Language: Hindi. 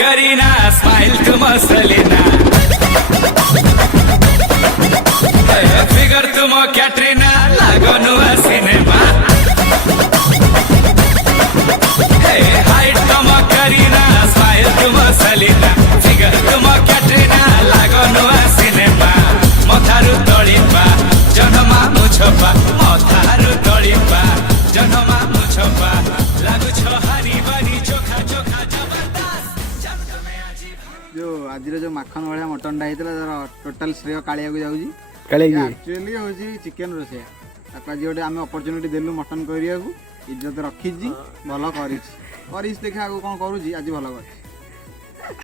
करीना स्माइल तुम सलीना फिगर तुम कैटरीना लागो नुआ सिनेमा हाइट तुम करीना स्माइल तुम सलीना फिगर तुम कैटरीना लागो नुआ सिनेमा मथारु तळिपा जन्मा मुछपा मथारु तळिपा जन्मा मुछपा लागु छ हनी बनी चोखा चोखा जबरदस्त जब तुम्हें अजीब जो आज जो माखन भाया मटनटा होता तार टोटाल श्रेय कालिया को जाऊँगी कालिया एक्चुअली हूँ चिकेन रोसैया ताको आज गोटे आम अपरच्युनिटी देलु मटन करिया इज्जत रखी भल कर देखा कौन करुँच आज भल कर